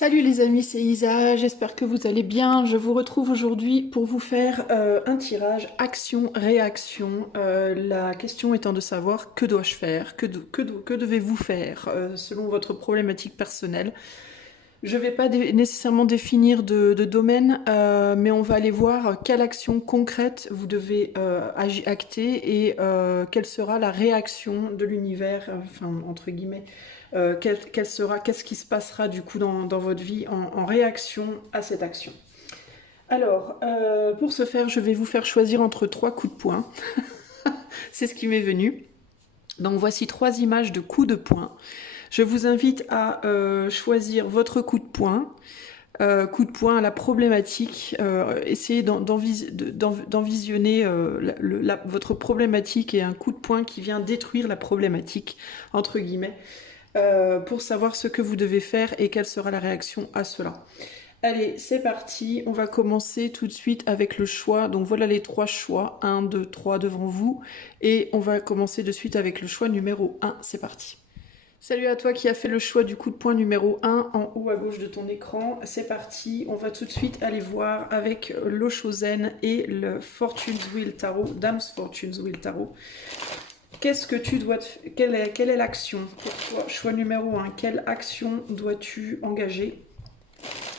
Salut les amis, c'est Isa, j'espère que vous allez bien. Je vous retrouve aujourd'hui pour vous faire un tirage action-réaction. La question étant de savoir que dois-je faire, que devez-vous faire selon votre problématique personnelle. Je ne vais pas nécessairement définir de domaine, mais on va aller voir quelle action concrète vous devez acter et quelle sera la réaction de l'univers, enfin entre guillemets, qu'est-ce qui se passera du coup dans votre vie en réaction à cette action. Alors, pour ce faire, je vais vous faire choisir entre trois coups de poing. C'est ce qui m'est venu. Donc voici trois images de coups de poing. Je vous invite à choisir votre coup de poing à la problématique. Essayez d'envisionner votre problématique et un coup de poing qui vient détruire la problématique, entre guillemets, pour savoir ce que vous devez faire et quelle sera la réaction à cela. Allez, c'est parti. On va commencer tout de suite avec le choix. Donc voilà les trois choix. 1, 2, 3 devant vous. Et on va commencer de suite avec le choix numéro 1. C'est parti. Salut à toi qui as fait le choix du coup de poing numéro 1 en haut à gauche de ton écran. C'est parti, on va tout de suite aller voir avec l'Oshozen et le Fortune's Wheel Tarot, Dame's Fortune's Wheel Tarot. Qu'est-ce que tu dois... Quelle est l'action pour toi? Choix numéro 1, quelle action dois-tu engager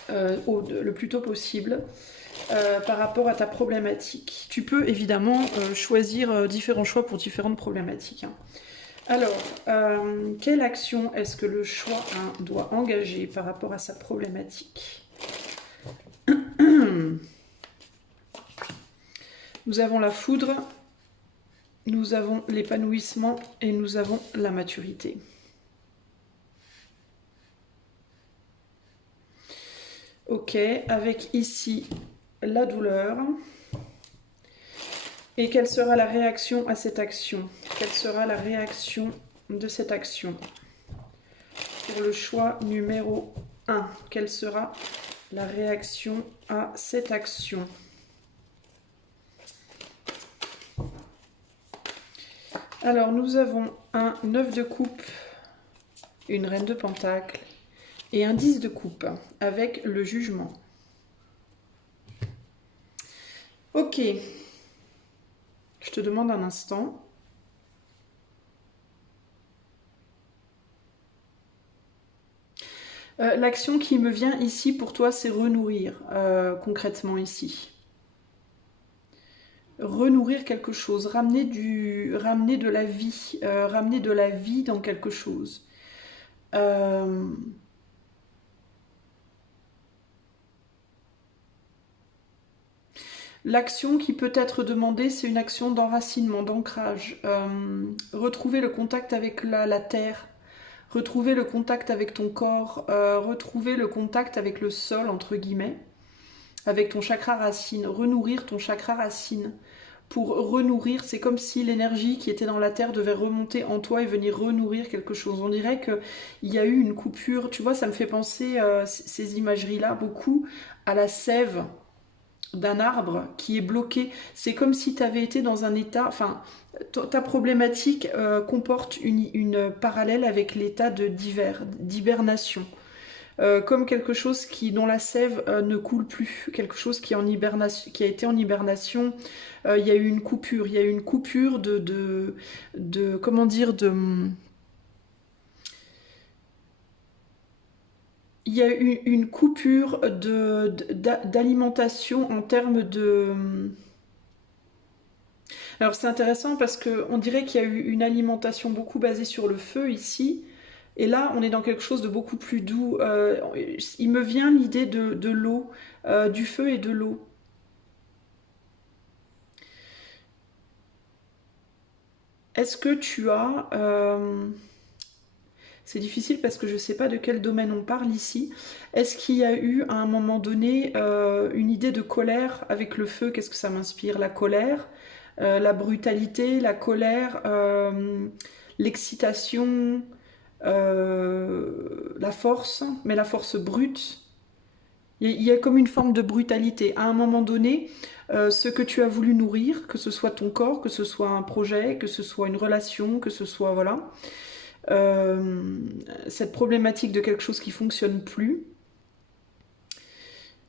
le plus tôt possible par rapport à ta problématique? Tu peux évidemment choisir différents choix pour différentes problématiques. Alors, quelle action est-ce que le choix 1 doit engager par rapport à sa problématique? Nous avons la foudre, nous avons l'épanouissement et nous avons la maturité. Ok, avec ici la douleur. Et quelle sera la réaction à cette action? Quelle sera la réaction de cette action? Pour le choix numéro 1, quelle sera la réaction à cette action? Alors, nous avons un 9 de coupe, une reine de pentacle et un 10 de coupe avec le jugement. Ok. Je te demande un instant. L'action qui me vient ici pour toi, c'est renourrir, concrètement ici. Renourrir quelque chose, ramener de la vie, ramener de la vie dans quelque chose. L'action qui peut être demandée, c'est une action d'enracinement, d'ancrage. Retrouver le contact avec la terre, retrouver le contact avec ton corps, retrouver le contact avec le sol, entre guillemets, avec ton chakra racine, renourrir ton chakra racine. Pour renourrir, c'est comme si l'énergie qui était dans la terre devait remonter en toi et venir renourrir quelque chose. On dirait qu'il y a eu une coupure, tu vois, ça me fait penser, ces imageries-là, beaucoup à la sève d'un arbre qui est bloqué. C'est comme si tu avais été dans un état... Enfin, ta problématique comporte une parallèle avec l'état d'hibernation. Comme quelque chose dont la sève ne coule plus, quelque chose qui a été en hibernation. Il y a eu une coupure, il y a eu une coupure comment dire, il y a eu une coupure d'alimentation en termes de... Alors c'est intéressant parce qu'on dirait qu'il y a eu une alimentation beaucoup basée sur le feu ici, et là on est dans quelque chose de beaucoup plus doux. Il me vient l'idée de l'eau, du feu et de l'eau. Est-ce que tu as... C'est difficile parce que je ne sais pas de quel domaine on parle ici. Est-ce qu'il y a eu à un moment donné une idée de colère avec le feu? Qu'est-ce que ça m'inspire? La colère, la brutalité, la colère, l'excitation, la force, mais la force brute. Il y a comme une forme de brutalité. À un moment donné, ce que tu as voulu nourrir, que ce soit ton corps, que ce soit un projet, que ce soit une relation, que ce soit... Voilà. Cette problématique de quelque chose qui fonctionne plus,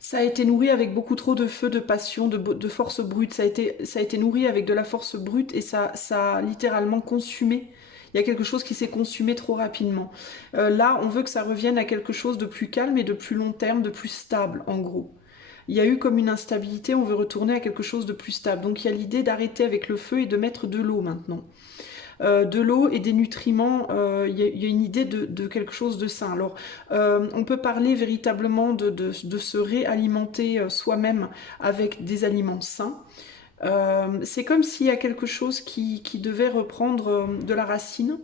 Ça a été nourri avec beaucoup trop de feu, de passion, de force brute. Ça a été nourri avec de la force brute et ça a littéralement consumé. Il y a quelque chose qui s'est consumé trop rapidement. Là, on veut que ça revienne à quelque chose de plus calme et de plus long terme, de plus stable, en gros. Il y a eu comme une instabilité, on veut retourner à quelque chose de plus stable. Donc il y a l'idée d'arrêter avec le feu et de mettre de l'eau maintenant. De l'eau et des nutriments, il y a une idée de quelque chose de sain. Alors, on peut parler véritablement de se réalimenter soi-même avec des aliments sains. C'est comme s'il y a quelque chose qui devait reprendre de la racine.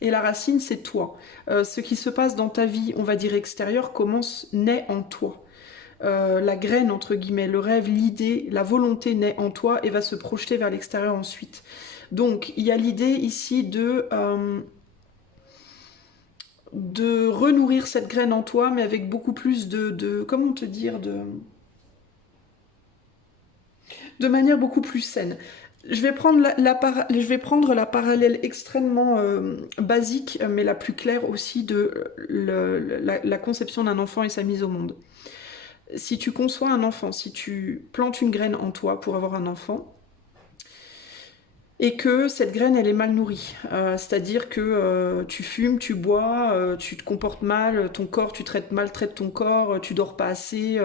Et la racine, c'est toi. Ce qui se passe dans ta vie, on va dire extérieure, naît en toi. La graine, entre guillemets, le rêve, l'idée, la volonté naît en toi et va se projeter vers l'extérieur ensuite. Donc, il y a l'idée ici de renourrir cette graine en toi, mais avec beaucoup plus comment te dire, de manière beaucoup plus saine. Je vais prendre la parallèle extrêmement basique, mais la plus claire aussi de la conception d'un enfant et sa mise au monde. Si tu conçois un enfant, si tu plantes une graine en toi pour avoir un enfant, et que cette graine, elle est mal nourrie. C'est-à-dire que tu fumes, tu bois, tu te comportes mal, ton corps, maltraites ton corps, tu dors pas assez,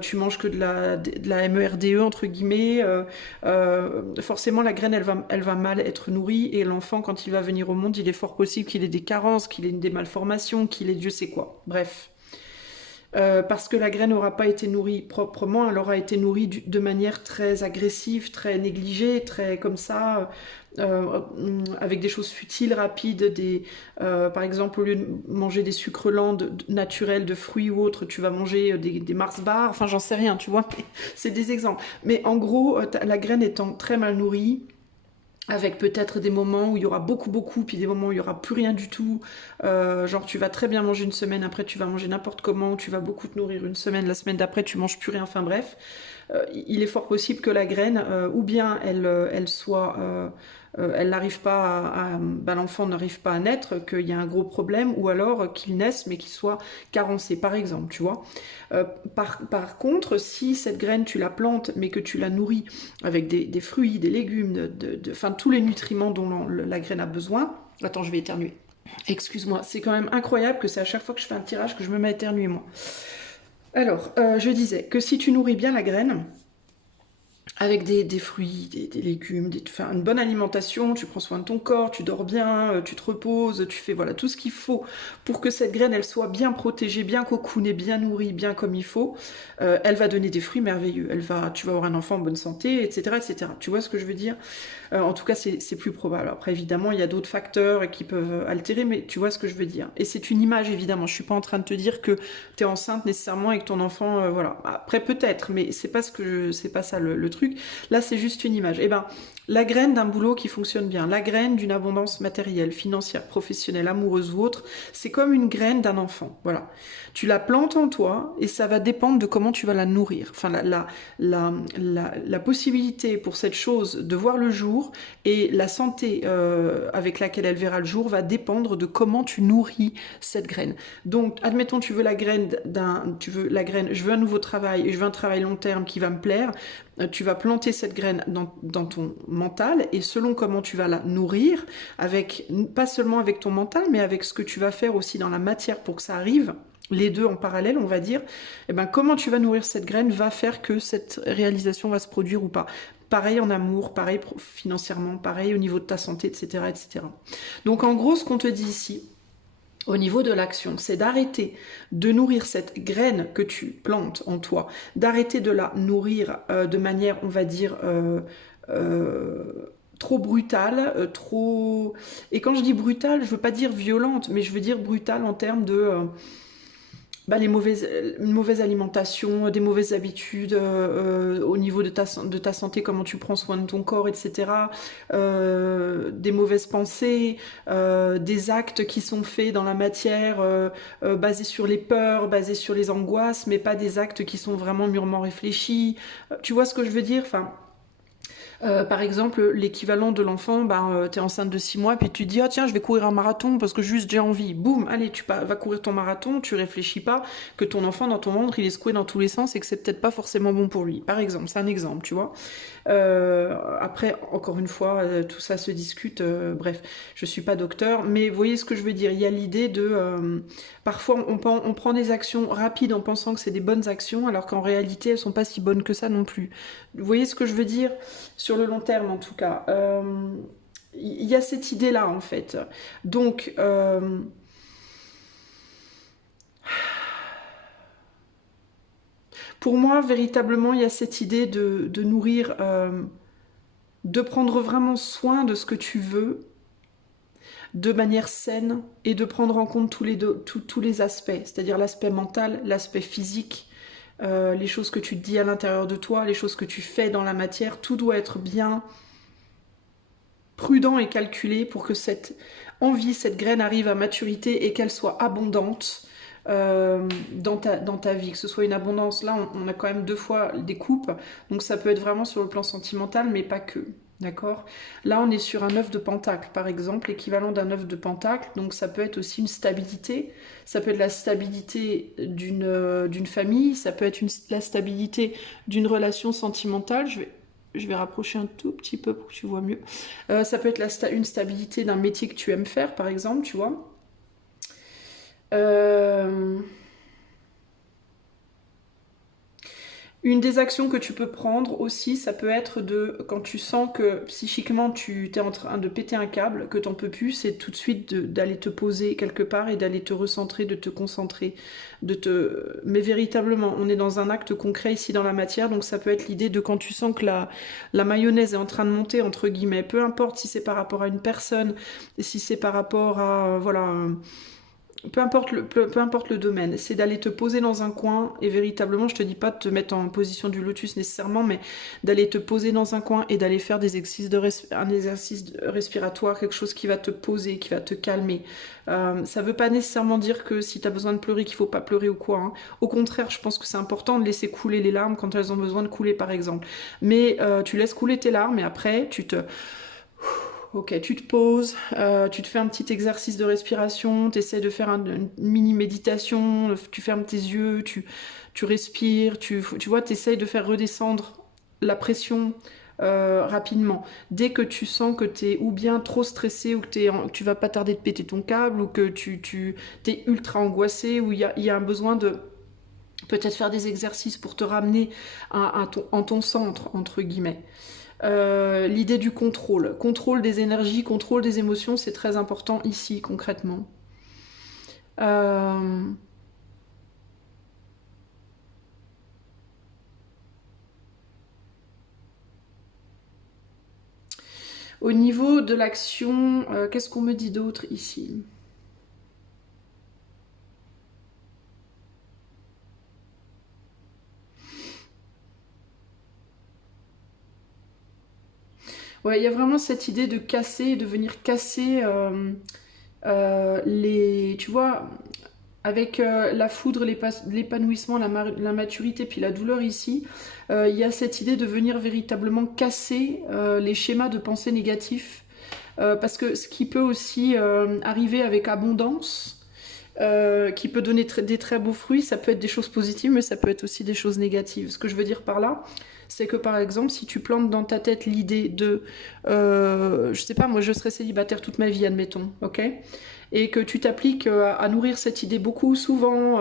tu manges que de la MERDE, entre guillemets. Forcément, la graine, elle va mal être nourrie, et l'enfant, quand il va venir au monde, il est fort possible qu'il ait des carences, qu'il ait des malformations, qu'il ait Dieu sait quoi. Bref. Parce que la graine n'aura pas été nourrie proprement, elle aura été nourrie de manière très agressive, très négligée, très comme ça, avec des choses futiles, rapides, par exemple, au lieu de manger des sucres lents naturels, de fruits ou autres, tu vas manger des Mars bars, enfin j'en sais rien, tu vois, c'est des exemples. Mais en gros, la graine étant très mal nourrie, avec peut-être des moments où il y aura beaucoup, puis des moments où il y aura plus rien du tout. Genre tu vas très bien manger une semaine, après tu vas manger n'importe comment, tu vas beaucoup te nourrir une semaine, la semaine d'après tu manges plus rien, enfin bref. Il est fort possible que la graine, ou bien elle soit... elle n'arrive pas l'enfant n'arrive pas à naître, qu'il y a un gros problème, ou alors qu'il naisse mais qu'il soit carencé, par exemple, tu vois. Par contre, si cette graine tu la plantes mais que tu la nourris avec des fruits, des légumes, enfin tous les nutriments dont la graine a besoin. Attends, je vais éternuer. Excuse-moi, c'est quand même incroyable que c'est à chaque fois que je fais un tirage que je me mets à éternuer moi. Alors, je disais que si tu nourris bien la graine, avec des fruits, des légumes, enfin, une bonne alimentation, tu prends soin de ton corps, tu dors bien, tu te reposes, tu fais voilà tout ce qu'il faut pour que cette graine elle soit bien protégée, bien cocoonée, bien nourrie, bien comme il faut. Elle va donner des fruits merveilleux. Tu vas avoir un enfant en bonne santé, etc., etc. Tu vois ce que je veux dire? En tout cas, c'est plus probable. Après, évidemment, il y a d'autres facteurs qui peuvent altérer, mais tu vois ce que je veux dire. Et c'est une image, évidemment. Je suis pas en train de te dire que tu es enceinte nécessairement et que ton enfant, voilà. Après, peut-être, mais c'est pas ça le truc. Là, c'est juste une image. Eh ben, la graine d'un boulot qui fonctionne bien, la graine d'une abondance matérielle, financière, professionnelle, amoureuse ou autre, c'est comme une graine d'un enfant. Voilà. Tu la plantes en toi et ça va dépendre de comment tu vas la nourrir. Enfin, la possibilité pour cette chose de voir le jour et la santé avec laquelle elle verra le jour va dépendre de comment tu nourris cette graine. Donc, admettons, je veux un nouveau travail et je veux un travail long terme qui va me plaire. Tu vas planter cette graine dans ton mental et selon comment tu vas la nourrir, pas seulement avec ton mental, mais avec ce que tu vas faire aussi dans la matière pour que ça arrive, les deux en parallèle, on va dire, et ben comment tu vas nourrir cette graine va faire que cette réalisation va se produire ou pas. Pareil en amour, pareil financièrement, pareil au niveau de ta santé, etc., etc. Donc en gros, ce qu'on te dit ici, au niveau de l'action, c'est d'arrêter de nourrir cette graine que tu plantes en toi, d'arrêter de la nourrir de manière, on va dire, trop brutale, trop... Et quand je dis brutale, je veux pas dire violente, mais je veux dire brutale en termes de... une mauvaise alimentation, des mauvaises habitudes au niveau de ta santé, comment tu prends soin de ton corps, etc. Des mauvaises pensées, des actes qui sont faits dans la matière basés sur les peurs, basés sur les angoisses, mais pas des actes qui sont vraiment mûrement réfléchis. Tu vois ce que je veux dire? Enfin, Par exemple, l'équivalent de l'enfant, ben, t'es enceinte de 6 mois, puis tu te dis, ah tiens, je vais courir un marathon parce que juste j'ai envie. Boum, allez, vas courir ton marathon, tu réfléchis pas que ton enfant dans ton ventre, il est secoué dans tous les sens et que c'est peut-être pas forcément bon pour lui. Par exemple, c'est un exemple, tu vois. Après, encore une fois, tout ça se discute. Bref, je suis pas docteur, mais vous voyez ce que je veux dire. Il y a l'idée de... parfois, on prend des actions rapides en pensant que c'est des bonnes actions, alors qu'en réalité, elles sont pas si bonnes que ça non plus. Vous voyez ce que je veux dire? Sur le long terme, en tout cas. Il y a cette idée-là, en fait. Donc... pour moi, véritablement, il y a cette idée de nourrir... de prendre vraiment soin de ce que tu veux de manière saine et de prendre en compte tous les aspects, c'est-à-dire l'aspect mental, l'aspect physique, les choses que tu te dis à l'intérieur de toi, les choses que tu fais dans la matière, tout doit être bien prudent et calculé pour que cette envie, cette graine arrive à maturité et qu'elle soit abondante dans ta vie, que ce soit une abondance. Là, on a quand même 2 fois des coupes, donc ça peut être vraiment sur le plan sentimental, mais pas que. D'accord? Là, on est sur un œuf de pentacle, par exemple, l'équivalent d'un œuf de pentacle. Donc, ça peut être aussi une stabilité. Ça peut être la stabilité d'une famille. Ça peut être la stabilité d'une relation sentimentale. Je vais rapprocher un tout petit peu pour que tu vois mieux. Ça peut être une stabilité d'un métier que tu aimes faire, par exemple, tu vois. Une des actions que tu peux prendre aussi, ça peut être quand tu sens que psychiquement tu es en train de péter un câble, que t'en peux plus, c'est tout de suite d'aller te poser quelque part et d'aller te recentrer, de te concentrer, mais véritablement, on est dans un acte concret ici dans la matière, donc ça peut être l'idée de quand tu sens que la mayonnaise est en train de monter, entre guillemets, peu importe si c'est par rapport à une personne, si c'est par rapport à, voilà... peu importe le domaine, c'est d'aller te poser dans un coin et véritablement, je te dis pas de te mettre en position du lotus nécessairement, mais d'aller te poser dans un coin et d'aller faire un exercice respiratoire, quelque chose qui va te poser, qui va te calmer. Ça veut pas nécessairement dire que si tu as besoin de pleurer, qu'il faut pas pleurer ou quoi. Hein. Au contraire, je pense que c'est important de laisser couler les larmes quand elles ont besoin de couler, par exemple. Mais tu laisses couler tes larmes et après, ok, tu te poses, tu te fais un petit exercice de respiration, tu essaies de faire une mini méditation, tu fermes tes yeux, tu respires, tu vois, tu essaies de faire redescendre la pression rapidement. Dès que tu sens que tu es ou bien trop stressé ou que tu vas pas tarder de péter ton câble ou que tu es ultra angoissé ou il y a un besoin de peut-être faire des exercices pour te ramener en ton centre, entre guillemets. L'idée du contrôle des énergies, contrôle des émotions, c'est très important ici concrètement. Au niveau de l'action, qu'est-ce qu'on me dit d'autre ici? Ouais, il y a vraiment cette idée de casser, de venir casser tu vois, avec la foudre, l'épanouissement, la maturité, puis la douleur ici, il y a cette idée de venir véritablement casser les schémas de pensée négatifs. Parce que ce qui peut aussi arriver avec abondance, qui peut donner des très beaux fruits, ça peut être des choses positives, mais ça peut être aussi des choses négatives. Ce que je veux dire par là, c'est que par exemple, si tu plantes dans ta tête l'idée de, je sais pas, moi je serai célibataire toute ma vie, admettons, ok, et que tu t'appliques à nourrir cette idée beaucoup, souvent,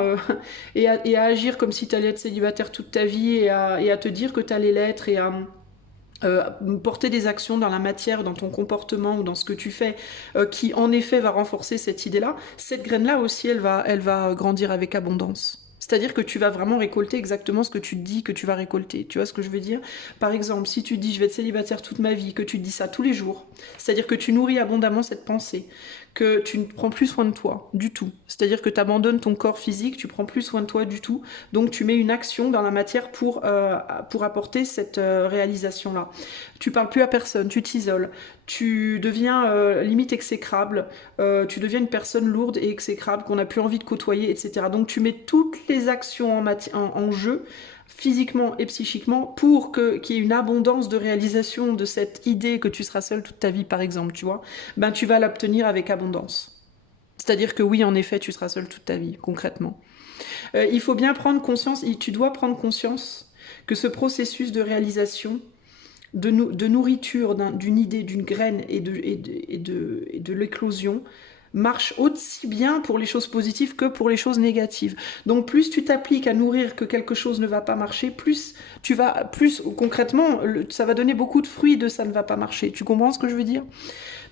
et à agir comme si tu allais être célibataire toute ta vie, et à te dire que tu allais l'être, et à porter des actions dans la matière, dans ton comportement ou dans ce que tu fais, qui en effet va renforcer cette idée-là, cette graine-là aussi, elle va grandir avec abondance. C'est-à-dire que tu vas vraiment récolter exactement ce que tu te dis que tu vas récolter. Tu vois ce que je veux dire? Par exemple, si tu te dis je vais être célibataire toute ma vie, que tu te dis ça tous les jours, c'est-à-dire que tu nourris abondamment cette pensée, que tu ne prends plus soin de toi du tout. C'est-à-dire que tu abandonnes ton corps physique, tu prends plus soin de toi du tout. Donc tu mets une action dans la matière pour apporter cette réalisation-là. Tu parles plus à personne, tu t'isoles, tu deviens limite exécrable, tu deviens une personne lourde et exécrable qu'on n'a plus envie de côtoyer, etc. Donc tu mets toutes les actions en jeu physiquement et psychiquement, pour qu'il y ait une abondance de réalisation de cette idée que tu seras seul toute ta vie, par exemple, tu vois, ben tu vas l'obtenir avec abondance. C'est-à-dire que oui, en effet, tu seras seul toute ta vie, concrètement. Il faut bien prendre conscience, tu dois prendre conscience que ce processus de réalisation, de nourriture d'une idée, d'une graine et de l'éclosion, marche aussi bien pour les choses positives que pour les choses négatives. Donc plus tu t'appliques à nourrir que quelque chose ne va pas marcher, plus concrètement, ça va donner beaucoup de fruits de ça ne va pas marcher. Tu comprends ce que je veux dire?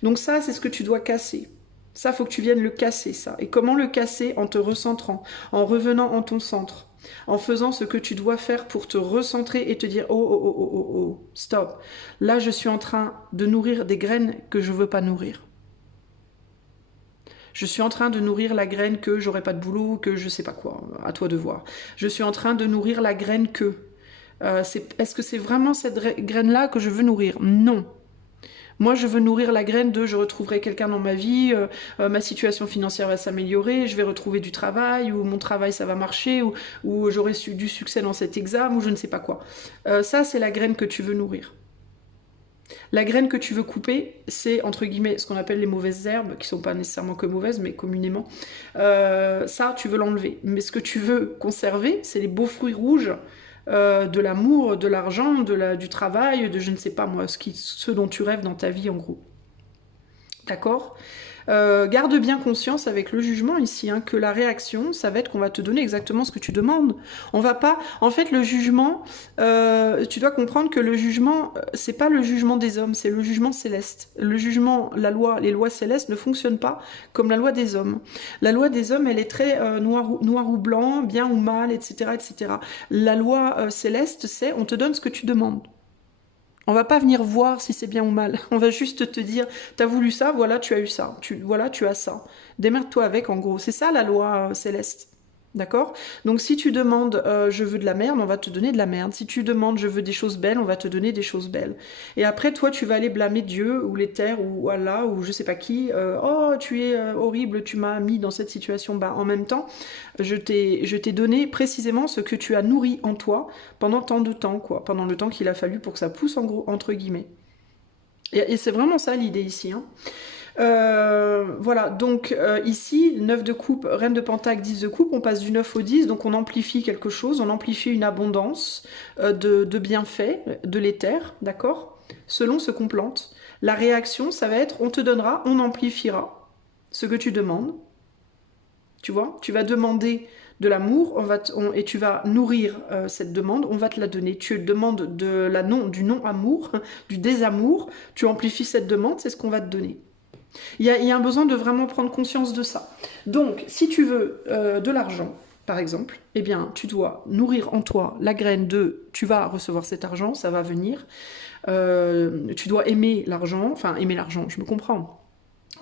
Donc ça, c'est ce que tu dois casser. Ça, faut que tu viennes le casser, ça. Et comment le casser? En te recentrant, en revenant en ton centre, en faisant ce que tu dois faire pour te recentrer et te dire oh, oh, oh, oh, oh, oh, stop. Là, je suis en train de nourrir des graines que je veux pas nourrir. Je suis en train de nourrir la graine que j'aurai pas de boulot, que je sais pas quoi, à toi de voir. Je suis en train de nourrir la graine que... est-ce que c'est vraiment cette graine-là que je veux nourrir? Non. Moi, je veux nourrir la graine de je retrouverai quelqu'un dans ma vie, ma situation financière va s'améliorer, je vais retrouver du travail, ou mon travail ça va marcher, ou j'aurai du succès dans cet examen, ou je ne sais pas quoi. Ça, c'est la graine que tu veux nourrir. La graine que tu veux couper, c'est entre guillemets ce qu'on appelle les mauvaises herbes, qui sont pas nécessairement que mauvaises, mais communément. Ça, tu veux l'enlever. Mais ce que tu veux conserver, c'est les beaux fruits rouges de l'amour, de l'argent, du travail, de je ne sais pas moi, ce dont tu rêves dans ta vie en gros. D'accord ? Garde bien conscience avec le jugement ici, hein, que la réaction, ça va être qu'on va te donner exactement ce que tu demandes. On va pas... En fait, le jugement, tu dois comprendre que le jugement, c'est pas le jugement des hommes, c'est le jugement céleste. Le jugement, les lois célestes ne fonctionnent pas comme la loi des hommes. La loi des hommes, elle est très noir ou blanc, bien ou mal, etc., etc. La loi céleste, c'est on te donne ce que tu demandes. On va pas venir voir si c'est bien ou mal. On va juste te dire, t'as voulu ça, voilà, tu as eu ça. Voilà, tu as ça. Démerde-toi avec, en gros. C'est ça la loi céleste. D'accord? Donc si tu demandes je veux de la merde, on va te donner de la merde. Si tu demandes je veux des choses belles, on va te donner des choses belles. Et après, toi, tu vas aller blâmer Dieu ou les terres ou Allah ou je sais pas qui. Oh, tu es horrible, tu m'as mis dans cette situation. Bah, en même temps, je t'ai donné précisément ce que tu as nourri en toi pendant tant de temps, quoi. Pendant le temps qu'il a fallu pour que ça pousse, en gros, entre guillemets. Et c'est vraiment ça l'idée ici, hein. Voilà, donc ici, 9 de coupe, reine de pentacle, 10 de coupe, on passe du 9 au 10, donc on amplifie quelque chose, on amplifie une abondance de bienfaits, de l'éther, d'accord? Selon ce qu'on plante. La réaction, ça va être, on te donnera, on amplifiera ce que tu demandes. Tu vois? Tu vas demander de l'amour et tu vas nourrir cette demande, on va te la donner. Tu demandes du non-amour, du désamour, tu amplifies cette demande, c'est ce qu'on va te donner. Il y a un besoin de vraiment prendre conscience de ça. Donc, si tu veux de l'argent, par exemple, eh bien, tu dois nourrir en toi la graine de « tu vas recevoir cet argent, ça va venir ». Tu dois aimer l'argent, je me comprends.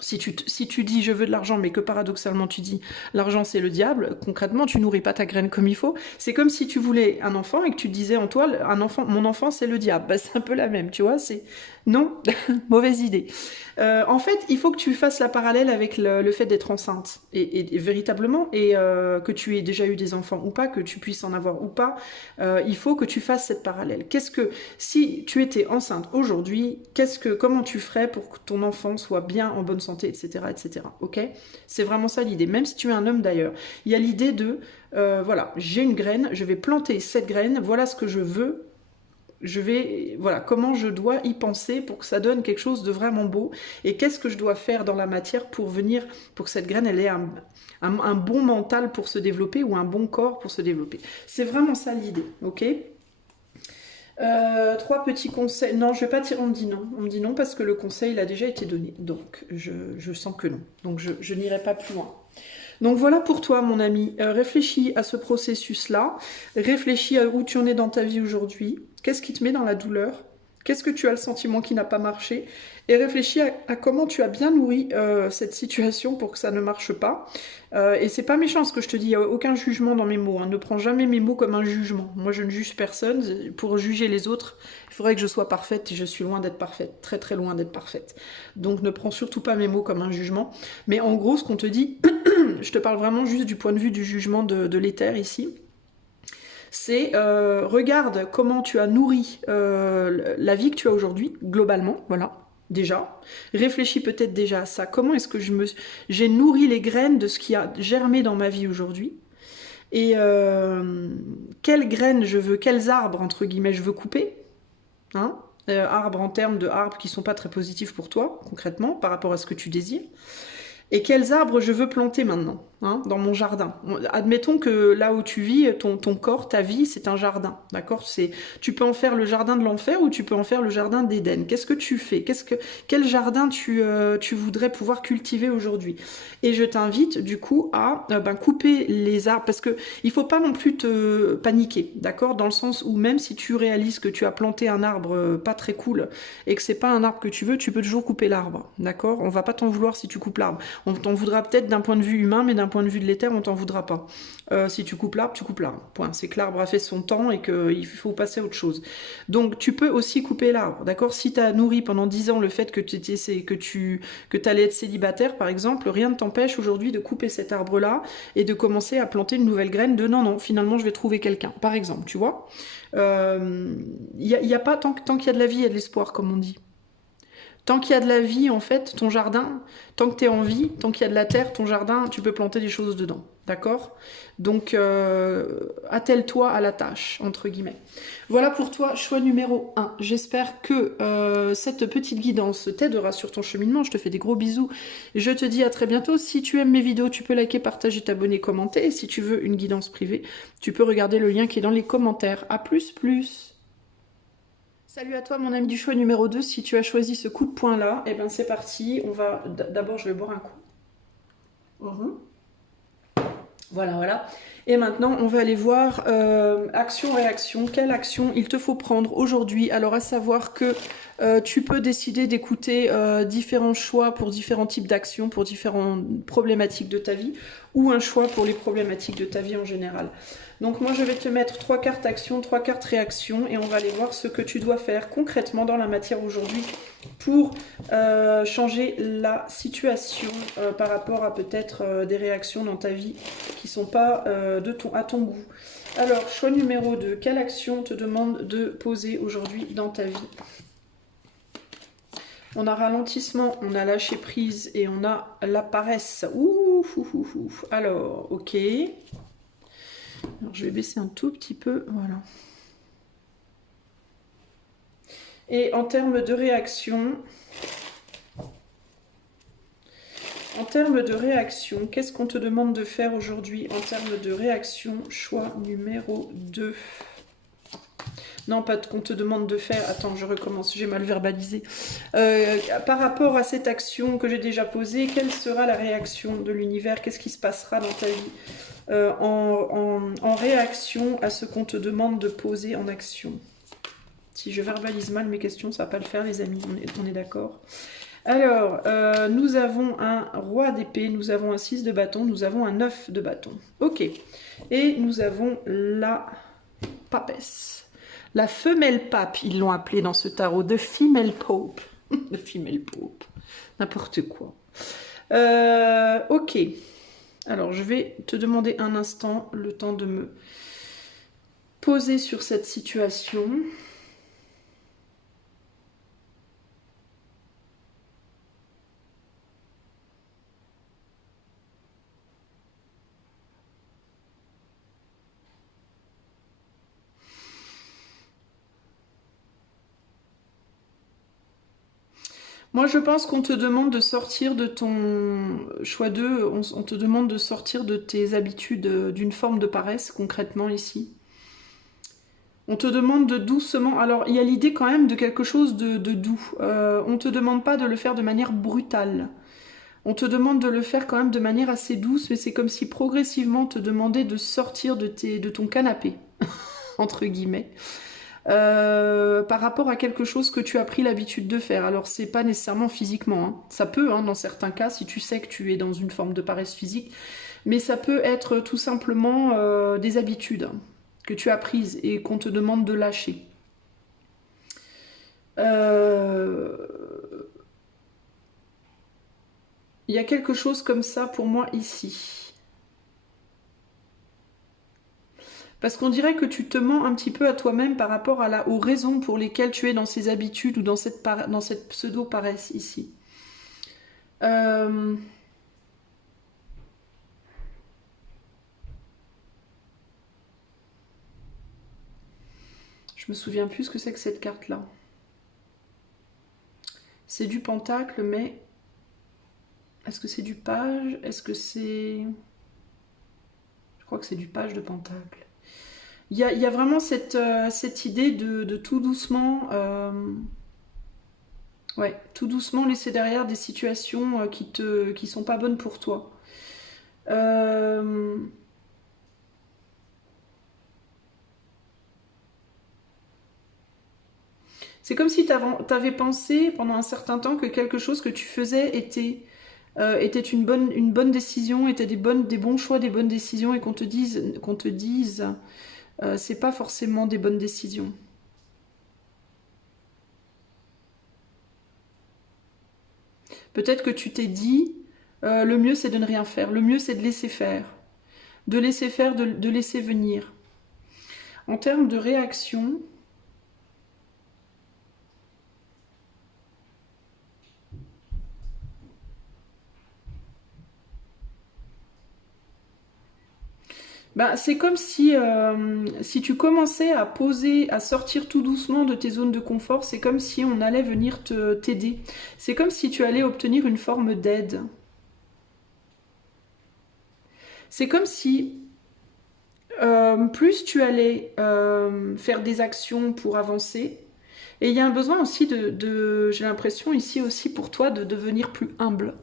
Si tu dis je veux de l'argent, mais que paradoxalement tu dis l'argent c'est le diable, concrètement tu nourris pas ta graine comme il faut. C'est comme si tu voulais un enfant et que tu disais en toi mon enfant c'est le diable. Bah, c'est un peu la même, tu vois. Non, mauvaise idée. En fait, il faut que tu fasses la parallèle avec le fait d'être enceinte et véritablement que tu aies déjà eu des enfants ou pas, que tu puisses en avoir ou pas. Il faut que tu fasses cette parallèle. Si tu étais enceinte aujourd'hui, comment tu ferais pour que ton enfant soit bien en bonne santé, etc., etc. Ok? C'est vraiment ça l'idée. Même si tu es un homme d'ailleurs, il y a l'idée de voilà, j'ai une graine, je vais planter cette graine, voilà ce que je veux. Voilà, comment je dois y penser pour que ça donne quelque chose de vraiment beau et qu'est-ce que je dois faire dans la matière pour que cette graine elle ait un bon mental pour se développer ou un bon corps pour se développer. C'est vraiment ça l'idée, ok? 3 petits conseils. Non, je vais pas dire, on me dit non. On me dit non parce que le conseil il a déjà été donné. Donc, je sens que non. Donc, je n'irai pas plus loin. Donc voilà pour toi mon ami, réfléchis à ce processus-là, réfléchis à où tu en es dans ta vie aujourd'hui, qu'est-ce qui te met dans la douleur, qu'est-ce que tu as le sentiment qui n'a pas marché, et réfléchis à comment tu as bien nourri cette situation pour que ça ne marche pas. Et c'est pas méchant ce que je te dis, il n'y a aucun jugement dans mes mots, hein. Ne prends jamais mes mots comme un jugement. Moi je ne juge personne, pour juger les autres, il faudrait que je sois parfaite et je suis loin d'être parfaite, très très loin d'être parfaite. Donc ne prends surtout pas mes mots comme un jugement. Mais en gros ce qu'on te dit, je te parle vraiment juste du point de vue du jugement de l'éther ici. C'est regarde comment tu as nourri la vie que tu as aujourd'hui, globalement, voilà. Déjà, réfléchis peut-être déjà à ça. Comment est-ce que j'ai nourri les graines de ce qui a germé dans ma vie aujourd'hui? Et quelles graines je veux, quels arbres, entre guillemets, je veux couper, hein, arbres en termes de arbres qui sont pas très positifs pour toi, concrètement, par rapport à ce que tu désires. Et quels arbres je veux planter maintenant, hein, dans mon jardin. Admettons que là où tu vis, ton corps, ta vie, c'est un jardin, d'accord? Tu peux en faire le jardin de l'enfer ou tu peux en faire le jardin d'Éden. Qu'est-ce que tu fais? Quel jardin tu voudrais pouvoir cultiver aujourd'hui? Et je t'invite du coup à couper les arbres, parce que il faut pas non plus te paniquer, d'accord? Dans le sens où même si tu réalises que tu as planté un arbre pas très cool et que c'est pas un arbre que tu veux, tu peux toujours couper l'arbre, d'accord? On va pas t'en vouloir si tu coupes l'arbre. On t'en voudra peut-être d'un point de vue humain, mais d'un point de vue de l'éther, on t'en voudra pas. Si tu coupes l'arbre, tu coupes l'arbre. Point. C'est que l'arbre a fait son temps et qu'il faut passer à autre chose. Donc tu peux aussi couper l'arbre, d'accord? Si tu as nourri pendant 10 ans le fait que tu allais être célibataire, par exemple, rien ne t'empêche aujourd'hui de couper cet arbre-là et de commencer à planter une nouvelle graine de non, finalement je vais trouver quelqu'un, par exemple, tu vois? Y a pas, tant qu'il y a de la vie, il y a de l'espoir, comme on dit. Tant qu'il y a de la vie, en fait, ton jardin, tant que tu es en vie, tant qu'il y a de la terre, ton jardin, tu peux planter des choses dedans. D'accord? Donc, attelle-toi à la tâche, entre guillemets. Voilà pour toi, choix numéro 1. J'espère que cette petite guidance t'aidera sur ton cheminement. Je te fais des gros bisous. Je te dis à très bientôt. Si tu aimes mes vidéos, tu peux liker, partager, t'abonner, commenter. Et si tu veux une guidance privée, tu peux regarder le lien qui est dans les commentaires. À plus, plus. Salut à toi mon ami du choix numéro 2, si tu as choisi ce coup de poing là, et ben c'est parti, d'abord je vais boire un coup. Mhm. Voilà, voilà. Et maintenant, on va aller voir action-réaction. Quelle action il te faut prendre aujourd'hui? Alors, à savoir que tu peux décider d'écouter différents choix pour différents types d'actions, pour différentes problématiques de ta vie, ou un choix pour les problématiques de ta vie en général. Donc moi, je vais te mettre 3 cartes action, 3 cartes réaction, et on va aller voir ce que tu dois faire concrètement dans la matière aujourd'hui pour changer la situation par rapport à peut-être des réactions dans ta vie qui ne sont pas à ton goût. Alors, choix numéro 2, quelle action te demande de poser aujourd'hui dans ta vie? On a ralentissement, on a lâché prise et on a la paresse. Ouf, ouf, ouf, ouf. Alors, ok. Alors, je vais baisser un tout petit peu, voilà. Et en termes de réaction, qu'est-ce qu'on te demande de faire aujourd'hui en termes de réaction? Choix numéro 2. Non, pas qu'on te demande de faire. Attends, je recommence, j'ai mal verbalisé. Par rapport à cette action que j'ai déjà posée, quelle sera la réaction de l'univers? Qu'est-ce qui se passera dans ta vie en réaction à ce qu'on te demande de poser en action? Si je verbalise mal mes questions, ça va pas le faire, les amis, on est d'accord? Alors, nous avons un roi d'épée, nous avons un 6 de bâton, nous avons un 9 de bâton. Ok. Et nous avons la papesse. La femelle pape, ils l'ont appelé dans ce tarot, the female pope. The female pope. N'importe quoi. Ok. Alors, je vais te demander un instant, le temps de me poser sur cette situation. Moi, je pense qu'on te demande de sortir de ton choix 2, on te demande de sortir de tes habitudes d'une forme de paresse, concrètement ici. On te demande de doucement... Alors, il y a l'idée quand même de quelque chose de doux. On ne te demande pas de le faire de manière brutale. On te demande de le faire quand même de manière assez douce, mais c'est comme si progressivement on te demandait de sortir de ton canapé, entre guillemets. Par rapport à quelque chose que tu as pris l'habitude de faire. Alors c'est pas nécessairement physiquement, hein. Ça peut, hein, dans certains cas, si tu sais que tu es dans une forme de paresse physique, mais ça peut être tout simplement des habitudes que tu as prises et qu'on te demande de lâcher. Il y a quelque chose comme ça pour moi ici. Parce qu'on dirait que tu te mens un petit peu à toi-même par rapport aux raisons pour lesquelles tu es dans ces habitudes ou dans cette pseudo-paresse ici. Euh, je me souviens plus ce que c'est que cette carte-là. C'est du pentacle, mais est-ce que c'est du page? Est-ce que c'est... Je crois que c'est du page de pentacle. Il y a vraiment cette idée de tout doucement... ouais, tout doucement laisser derrière des situations qui sont pas bonnes pour toi. Euh, c'est comme si tu avais pensé pendant un certain temps que quelque chose que tu faisais était une bonne décision, était des bons choix, des bonnes décisions, et qu'on te dise c'est pas forcément des bonnes décisions. Peut-être que tu t'es dit le mieux c'est de ne rien faire, le mieux c'est de laisser faire, de laisser venir. En termes de réaction, bah, c'est comme si tu commençais à sortir tout doucement de tes zones de confort, c'est comme si on allait venir t'aider. C'est comme si tu allais obtenir une forme d'aide. C'est comme si plus tu allais faire des actions pour avancer, et il y a un besoin aussi j'ai l'impression ici aussi pour toi de devenir plus humble.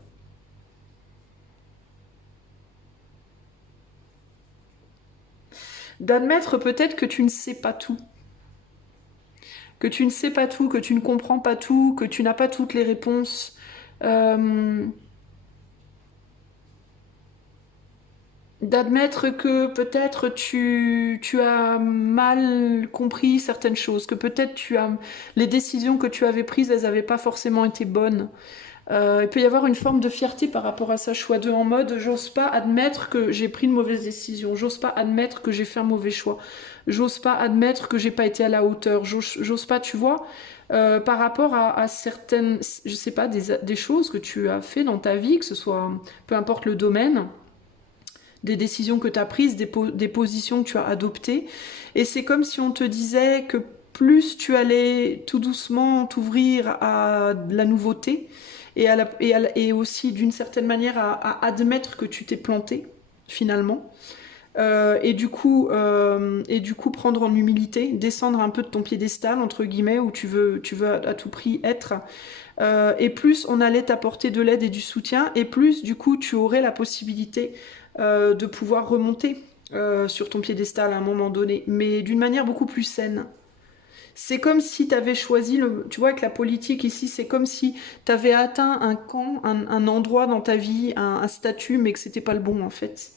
D'admettre peut-être que tu ne sais pas tout. Que tu ne sais pas tout, que tu ne comprends pas tout, que tu n'as pas toutes les réponses. Euh, D'admettre que peut-être tu as mal compris certaines choses, que peut-être les décisions que tu avais prises, elles n'avaient pas forcément été bonnes. Il peut y avoir une forme de fierté par rapport à ça, choix de en mode j'ose pas admettre que j'ai pris une mauvaise décision, j'ose pas admettre que j'ai fait un mauvais choix, j'ose pas admettre que j'ai pas été à la hauteur, j'ose pas, tu vois, par rapport à certaines, je sais pas, des choses que tu as fait dans ta vie, que ce soit peu importe le domaine, des décisions que tu as prises, des positions que tu as adoptées. Et c'est comme si on te disait que plus tu allais tout doucement t'ouvrir à de la nouveauté et aussi d'une certaine manière à admettre que tu t'es planté finalement. Et du coup prendre en humilité, descendre un peu de ton piédestal entre guillemets où tu veux à tout prix être. Et plus on allait t'apporter de l'aide et du soutien, et plus du coup tu aurais la possibilité de pouvoir remonter sur ton piédestal à un moment donné, mais d'une manière beaucoup plus saine. C'est comme si tu avais choisi, tu vois, avec la politique ici, c'est comme si tu avais atteint un camp, un endroit dans ta vie, un statut, mais que c'était pas le bon en fait.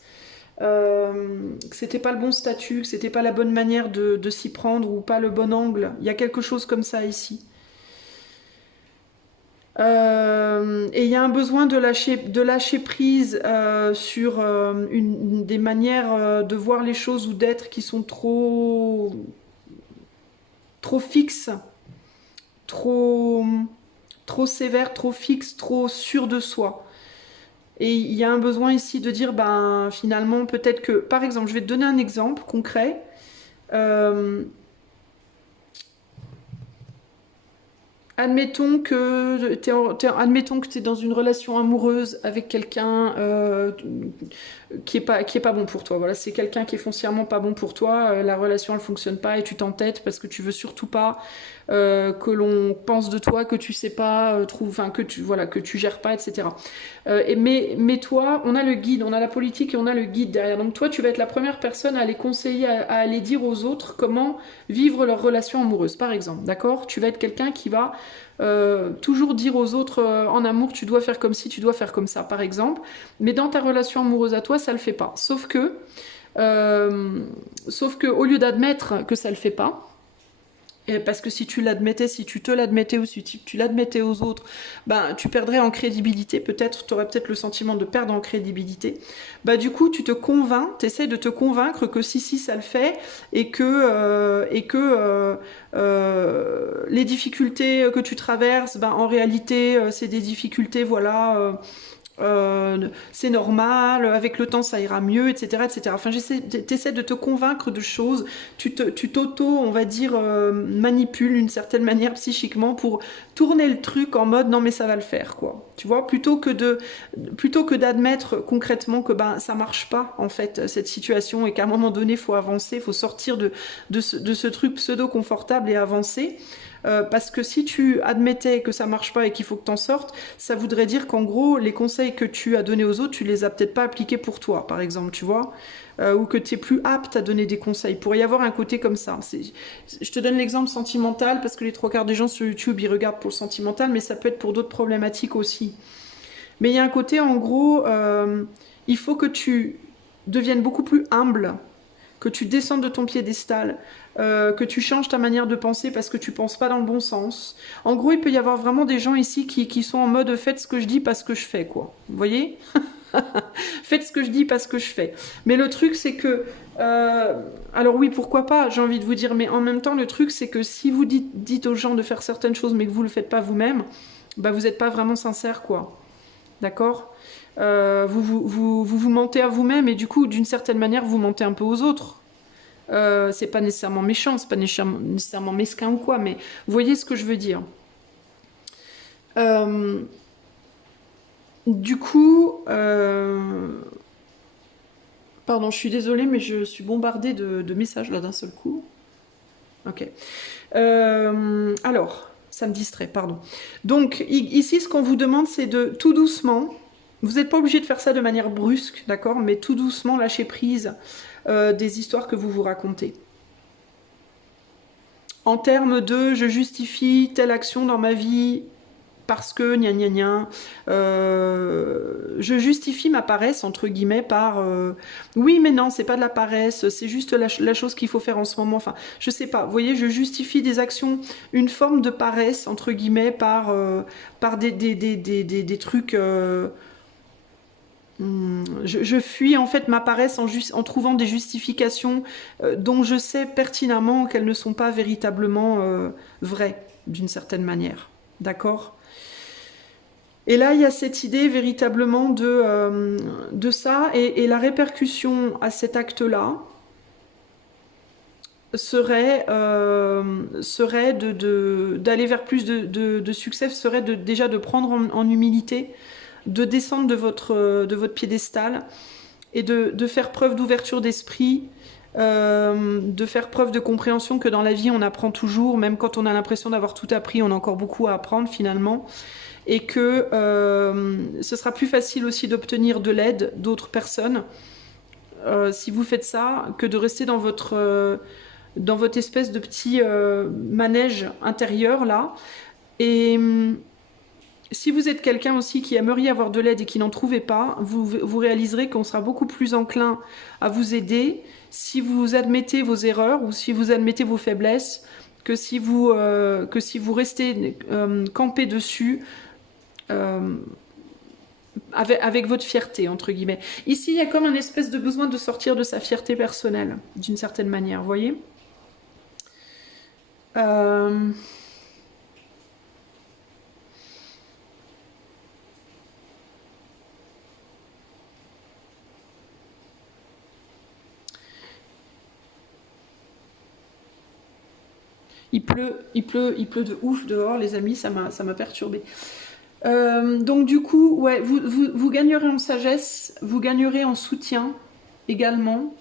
Que c'était pas le bon statut, que c'était pas la bonne manière de s'y prendre ou pas le bon angle. Il y a quelque chose comme ça ici. Et il y a un besoin de lâcher prise sur des manières de voir les choses ou d'être qui sont trop fixes, trop, trop sévères, trop fixes, trop sûres de soi. Et il y a un besoin ici de dire, ben finalement, peut-être que, par exemple, je vais te donner un exemple concret. Euh, Admettons que tu es dans une relation amoureuse avec quelqu'un qui est pas bon pour toi. Voilà, c'est quelqu'un qui est foncièrement pas bon pour toi. La relation elle fonctionne pas et tu t'entêtes parce que tu veux surtout pas que l'on pense de toi, que tu sais pas, enfin que tu gères pas, etc. Mais toi, on a le guide, on a la politique et on a le guide derrière. Donc toi, tu vas être la première personne à aller conseiller, à aller dire aux autres comment vivre leur relation amoureuse, par exemple. D'accord? Tu vas être quelqu'un qui va toujours dire aux autres en amour, tu dois faire comme ci, tu dois faire comme ça, par exemple. Mais dans ta relation amoureuse à toi, ça le fait pas. Sauf que au lieu d'admettre que ça le fait pas, Et parce que si tu l'admettais, si tu te l'admettais ou si tu l'admettais aux autres, ben tu perdrais en crédibilité, peut-être, tu aurais peut-être le sentiment de perdre en crédibilité. Bah du coup, tu te convaincs, tu essaies de te convaincre que si ça le fait et que les difficultés que tu traverses, ben en réalité, c'est des difficultés, voilà. C'est normal, avec le temps ça ira mieux, etc. etc. Enfin, t'essaies de te convaincre de choses, tu t'auto, on va dire, manipules d'une certaine manière psychiquement pour tourner le truc en mode non mais ça va le faire, quoi. Tu vois, plutôt que d'admettre concrètement que ben ça marche pas en fait cette situation et qu'à un moment donné faut avancer, faut sortir de ce truc pseudo confortable et avancer. Parce que si tu admettais que ça marche pas et qu'il faut que t'en sortes, ça voudrait dire qu'en gros, les conseils que tu as donnés aux autres, tu les as peut-être pas appliqués pour toi, par exemple, tu vois, ou que tu es plus apte à donner des conseils. Il pourrait y avoir un côté comme ça. Je te donne l'exemple sentimental parce que les trois quarts des gens sur YouTube, ils regardent pour le sentimental, mais ça peut être pour d'autres problématiques aussi. Mais il y a un côté, en gros, il faut que tu deviennes beaucoup plus humble, que tu descendes de ton piédestal, que tu changes ta manière de penser parce que tu penses pas dans le bon sens. En gros, il peut y avoir vraiment des gens ici qui sont en mode faites ce que je dis parce que je fais, quoi. Vous voyez? Faites ce que je dis parce que je fais. Mais le truc, c'est que... alors oui, pourquoi pas, j'ai envie de vous dire, mais en même temps, le truc, c'est que si vous dites aux gens de faire certaines choses mais que vous ne le faites pas vous-même, bah vous n'êtes pas vraiment sincère, quoi. D'accord? Vous mentez à vous-même et du coup, d'une certaine manière, vous mentez un peu aux autres. C'est pas nécessairement méchant, c'est pas nécessairement mesquin ou quoi, mais vous voyez ce que je veux dire. Euh, du coup, pardon, je suis désolée, mais je suis bombardée de messages là d'un seul coup. Ok. Alors, ça me distrait, pardon. Donc, ici, ce qu'on vous demande, c'est de tout doucement. Vous n'êtes pas obligé de faire ça de manière brusque, d'accord, mais tout doucement lâcher prise des histoires que vous vous racontez. En termes de je justifie telle action dans ma vie parce que gna gna gna, je justifie ma paresse entre guillemets par oui mais non c'est pas de la paresse, c'est juste la chose qu'il faut faire en ce moment, enfin je sais pas, vous voyez, je justifie des actions, une forme de paresse entre guillemets par des trucs je fuis en fait ma paresse en trouvant des justifications dont je sais pertinemment qu'elles ne sont pas véritablement vraies, d'une certaine manière. D'accord? Et là, il y a cette idée véritablement de ça, et la répercussion à cet acte-là serait d'aller vers plus de succès, serait déjà de prendre en humilité, de descendre de votre piédestal et de faire preuve d'ouverture d'esprit, de faire preuve de compréhension que dans la vie on apprend toujours, même quand on a l'impression d'avoir tout appris, on a encore beaucoup à apprendre finalement, et que ce sera plus facile aussi d'obtenir de l'aide d'autres personnes si vous faites ça, que de rester dans votre espèce de petit manège intérieur là. Et si vous êtes quelqu'un aussi qui aimerait avoir de l'aide et qui n'en trouvait pas, vous réaliserez qu'on sera beaucoup plus enclin à vous aider si vous admettez vos erreurs ou si vous admettez vos faiblesses que si vous restez campé dessus avec votre fierté, entre guillemets. Ici, il y a comme un espèce de besoin de sortir de sa fierté personnelle, d'une certaine manière, vous voyez. euh, il pleut de ouf dehors, les amis, ça m'a perturbé. Donc du coup, ouais, vous gagnerez en sagesse, vous gagnerez en soutien également.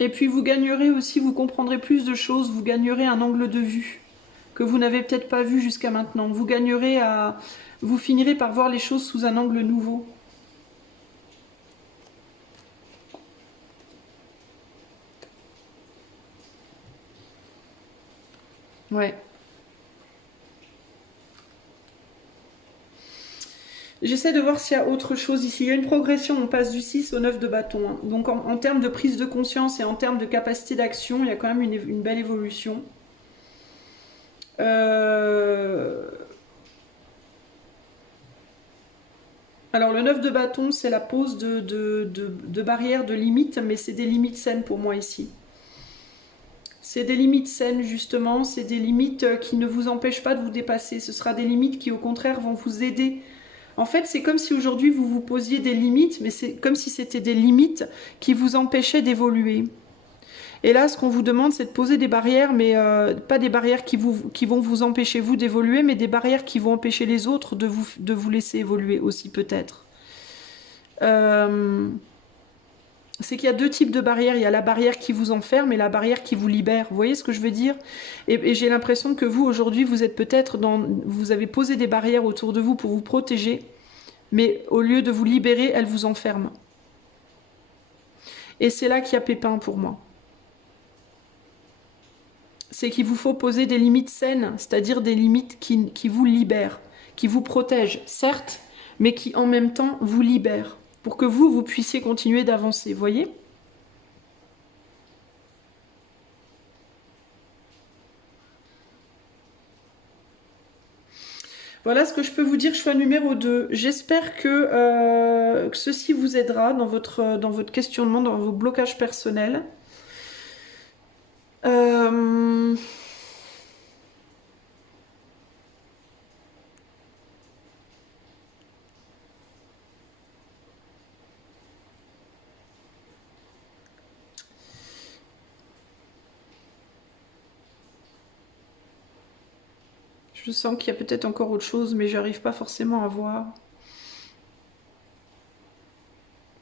Et puis vous gagnerez aussi, vous comprendrez plus de choses, vous gagnerez un angle de vue que vous n'avez peut-être pas vu jusqu'à maintenant. Vous finirez par voir les choses sous un angle nouveau. Ouais. J'essaie de voir s'il y a autre chose ici. Il y a une progression, on passe du 6 au 9 de bâton. Hein. Donc en termes de prise de conscience et en termes de capacité d'action, il y a quand même une belle évolution. Alors le 9 de bâton, c'est la pose de barrières, de limites, mais c'est des limites saines pour moi ici. C'est des limites saines justement, c'est des limites qui ne vous empêchent pas de vous dépasser. Ce sera des limites qui au contraire vont vous aider. En fait, c'est comme si aujourd'hui vous vous posiez des limites, mais c'est comme si c'était des limites qui vous empêchaient d'évoluer. Et là, ce qu'on vous demande, c'est de poser des barrières, mais pas des barrières qui vont vous empêcher vous d'évoluer, mais des barrières qui vont empêcher les autres de vous laisser évoluer aussi peut-être. C'est qu'il y a deux types de barrières. Il y a la barrière qui vous enferme et la barrière qui vous libère. Vous voyez ce que je veux dire? Et j'ai l'impression que vous, aujourd'hui, vous êtes peut-être vous avez posé des barrières autour de vous pour vous protéger, mais au lieu de vous libérer, elles vous enferment. Et c'est là qu'il y a pépin pour moi. C'est qu'il vous faut poser des limites saines, c'est-à-dire des limites qui vous libèrent, qui vous protègent, certes, mais qui en même temps vous libèrent, pour que vous puissiez continuer d'avancer, voyez? Voilà ce que je peux vous dire, choix numéro 2. J'espère que ceci vous aidera dans votre questionnement, dans vos blocages personnels. Je sens qu'il y a peut-être encore autre chose, mais j'arrive pas forcément à voir.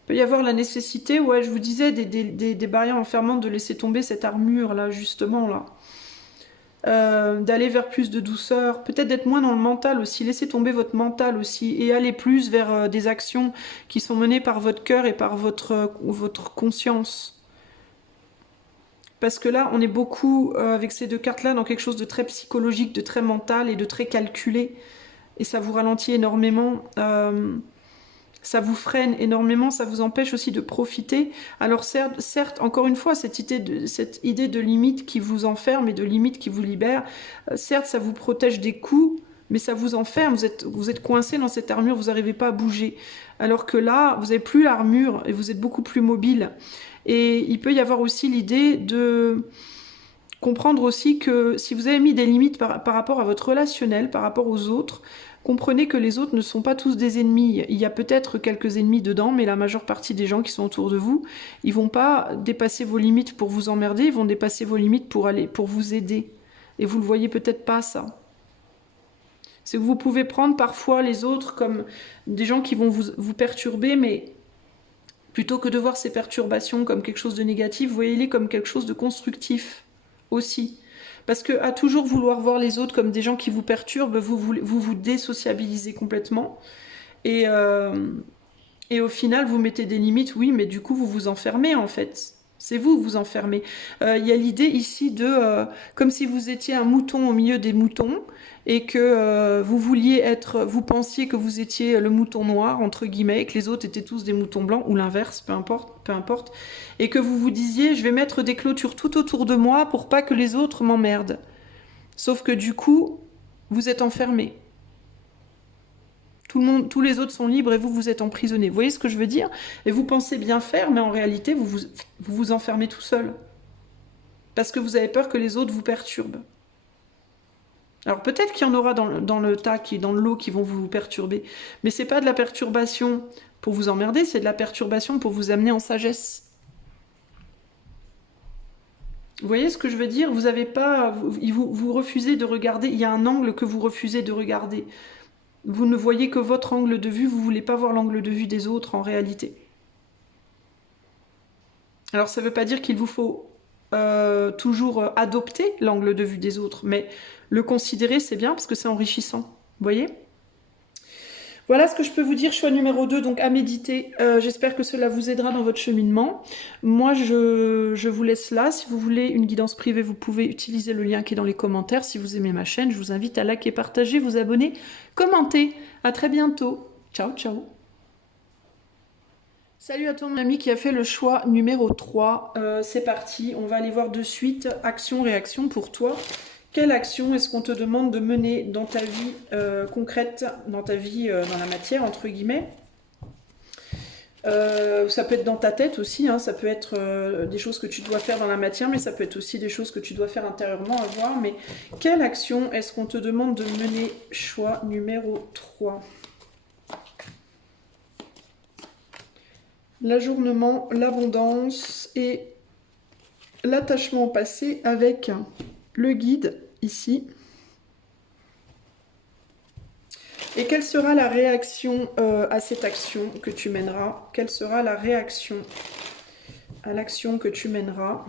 Il peut y avoir la nécessité, ouais, je vous disais, des barrières enfermantes, de laisser tomber cette armure là, justement là. D'aller vers plus de douceur, peut-être d'être moins dans le mental aussi, laisser tomber votre mental aussi, et aller plus vers des actions qui sont menées par votre cœur et par votre conscience. Parce que là, on est beaucoup, avec ces deux cartes-là, dans quelque chose de très psychologique, de très mental et de très calculé. Et ça vous ralentit énormément. Ça vous freine énormément, ça vous empêche aussi de profiter. Alors certes, encore une fois, cette idée de limite qui vous enferme et de limite qui vous libère, certes, ça vous protège des coups, mais ça vous enferme, vous êtes coincé dans cette armure, vous n'arrivez pas à bouger. Alors que là, vous n'avez plus l'armure et vous êtes beaucoup plus mobile. Et il peut y avoir aussi l'idée de comprendre aussi que si vous avez mis des limites par rapport à votre relationnel, par rapport aux autres, comprenez que les autres ne sont pas tous des ennemis. Il y a peut-être quelques ennemis dedans, mais la majeure partie des gens qui sont autour de vous, ils vont pas dépasser vos limites pour vous emmerder, ils vont dépasser vos limites pour vous aider. Et vous le voyez peut-être pas, ça. C'est que vous pouvez prendre parfois les autres comme des gens qui vont vous perturber, mais plutôt que de voir ces perturbations comme quelque chose de négatif, voyez-les comme quelque chose de constructif aussi. Parce que à toujours vouloir voir les autres comme des gens qui vous perturbent, vous désociabilisez complètement. Et au final, vous mettez des limites, oui, mais du coup, vous vous enfermez en fait. C'est vous enfermez. Il y a l'idée ici de... comme si vous étiez un mouton au milieu des moutons et que vous pensiez que vous étiez le mouton noir, entre guillemets, et que les autres étaient tous des moutons blancs, ou l'inverse, peu importe, et que vous vous disiez, je vais mettre des clôtures tout autour de moi pour pas que les autres m'emmerdent. Sauf que du coup, vous êtes enfermé. Tous les autres sont libres et vous êtes emprisonné. Vous voyez ce que je veux dire? Et vous pensez bien faire, mais en réalité, vous enfermez tout seul. Parce que vous avez peur que les autres vous perturbent. Alors peut-être qu'il y en aura dans le tas, dans le lot, qui vont vous perturber. Mais c'est pas de la perturbation pour vous emmerder, c'est de la perturbation pour vous amener en sagesse. Vous voyez ce que je veux dire? Vous avez pas, vous refusez de regarder, il y a un angle que vous refusez de regarder. Vous ne voyez que votre angle de vue, vous ne voulez pas voir l'angle de vue des autres en réalité. Alors ça ne veut pas dire qu'il vous faut toujours adopter l'angle de vue des autres, mais le considérer c'est bien parce que c'est enrichissant. Vous voyez? Voilà ce que je peux vous dire, choix numéro 2, donc à méditer. J'espère que cela vous aidera dans votre cheminement. Moi, je vous laisse là. Si vous voulez une guidance privée, vous pouvez utiliser le lien qui est dans les commentaires. Si vous aimez ma chaîne, je vous invite à liker, partager, vous abonner, commenter. À très bientôt. Ciao, ciao. Salut à toi mon ami qui a fait le choix numéro 3. C'est parti, on va aller voir de suite action-réaction pour toi. Quelle action est-ce qu'on te demande de mener dans ta vie concrète, dans ta vie dans la matière, entre guillemets? Ça peut être dans ta tête aussi, hein, ça peut être des choses que tu dois faire dans la matière, mais ça peut être aussi des choses que tu dois faire intérieurement à voir. Mais quelle action est-ce qu'on te demande de mener? Choix numéro 3. L'ajournement, l'abondance et l'attachement au passé avec le guide ici. Et quelle sera la réaction à cette action que tu mèneras? Quelle sera la réaction à l'action que tu mèneras?